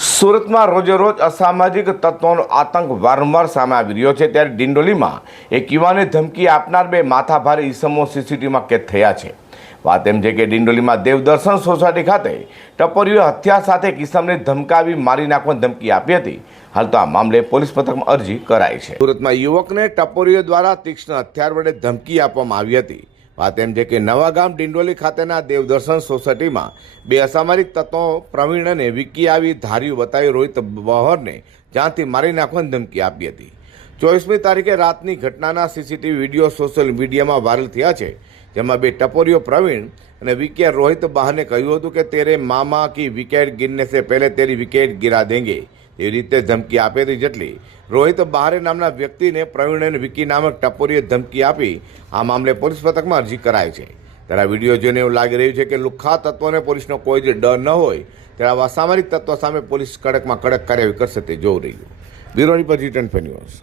સુરતમાં રોજેરોજ અસામાજિક તત્વોનો આતંક વારંવાર સામે આવી રહ્યો છે, ત્યારે ડિંડોલીમાં એક યુવાને ધમકી આપનાર બે માથાભારે ઈસમો સીસીટીવીમાં કેદ થયા છે. વાત એમ છે કે ડિંડોલીમાં દેવદર્શન સોસાયટી ખાતે ટપોરીઓએ હથિયાર સાથે એક ઈસમને ધમકાવી મારી નાખવાની ધમકી આપી હતી. હાલ તો આ મામલે પોલીસ મથકમાં અરજી કરાઈ છે. સુરતમાં યુવકને ટપોરીઓ દ્વારા તીક્ષ્ણ હથિયાર વડે ધમકી આપવામાં આવી હતી. વાત એમ છે કે નવાગામ ડિંડોલી ખાતેના દેવદર્શન સોસાયટીમાં બે અસામાજિક તત્વો પ્રવીણ અને વિકી આવી ધાર્યું બતાવી રોહિત બહોરને જાનથી મારી નાખવાની ધમકી આપી હતી. 24મી તારીખે રાતની ઘટનાના સીસીટીવી વિડીયો સોશિયલ મીડિયામાં વાયરલ થયા છે, જેમાં બે ટપોરીઓ પ્રવીણ અને વિકે રોહિત બહારને કહ્યું હતું કે તેરે મામા કી વિકેટ गिरने से पहले तेरी विकेट गिरा देंगे, એવી રીતે ધમકી આપી હતી. જેટલી રોહિત બહારે નામના વ્યક્તિને પ્રવીણ અને વિકી નામક ટપોરીએ ધમકી આપી આ મામલે પોલીસ મથકમાં અરજી કરાઈ છે. ત્યારે આ વિડીયો જોઈને એવું લાગી રહ્યું છે કે લુખ્ખા તત્વોને પોલીસનો કોઈ જ ડર ન હોય, ત્યારે આવા અસામરિક તત્વો સામે પોલીસ કડકમાં કડક કાર્યવાહી કરશે તે જોઈ રહ્યું. Bureau report G10 news.